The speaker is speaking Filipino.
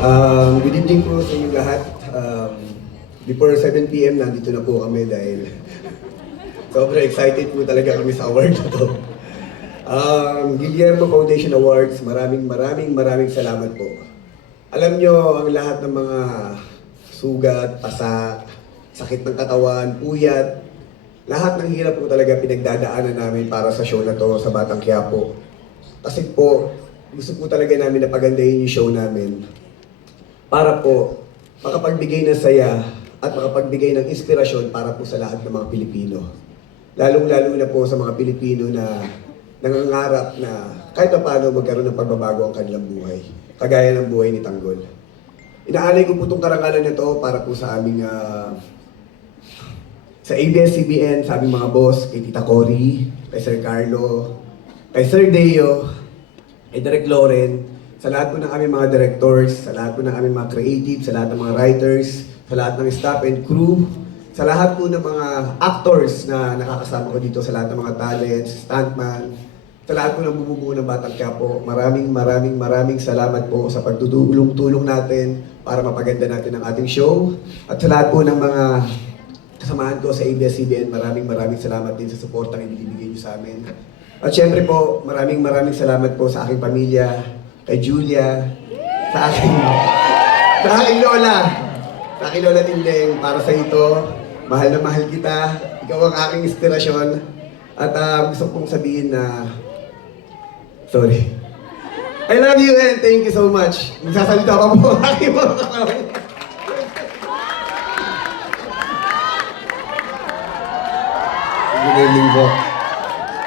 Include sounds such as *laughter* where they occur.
Um, good evening po sa inyo lahat. Um, before 7 p.m. nandito na po kami dahil *laughs* sobrang excited po talaga kami sa award na to. Um, Guillermo Foundation Awards, maraming maraming maraming salamat po. Alam nyo, ang lahat ng mga sugat, pasa, sakit ng katawan, puyat, lahat ng hirap po talaga pinagdadaanan namin para sa show na to sa Batang Quiapo. Kasi po, gusto po talaga namin na pagandahin yung show namin para po makapagbigay ng saya at makapagbigay ng inspirasyon para po sa lahat ng mga Pilipino. Lalong-lalo na po sa mga Pilipino na nangangarap na kahit pa paano magkaroon ng pagbabago ang kanilang buhay. Kagaya ng buhay ni Tanggol. Inaalay ko po itong karangalan na to para po sa aming ah, sa ABS-CBN, sa aming mga boss, kay Tita Cory, kay Sir Carlo, kay Sir Deo, kay Direk Loren, sa lahat po ng aming mga directors, sa lahat po ng aming mga creative, sa lahat ng mga writers, sa lahat ng staff and crew, sa lahat po ng mga actors na nakakasama ko dito, sa lahat ng mga talents, stuntman, sa lahat po ng bumubuo ng Batang Quiapo, maraming maraming maraming salamat po sa pagtutulong-tulong natin para mapaganda natin ang ating show. At sa lahat po ng mga kasamahan ko sa ABS-CBN, maraming maraming salamat din sa suportang ibibigay niyo sa amin. At syempre po, maraming maraming salamat po sa aking pamilya, kay Julia, sa aking, sa aking lola, sa aking lola Tindeng, para sa ito, mahal na mahal kita, ikaw ang aking inspirasyon, at ah, gusto kong sabihin na, sorry, I love you and thank you so much. Magsasalita pa po ang aking mga. Good evening po.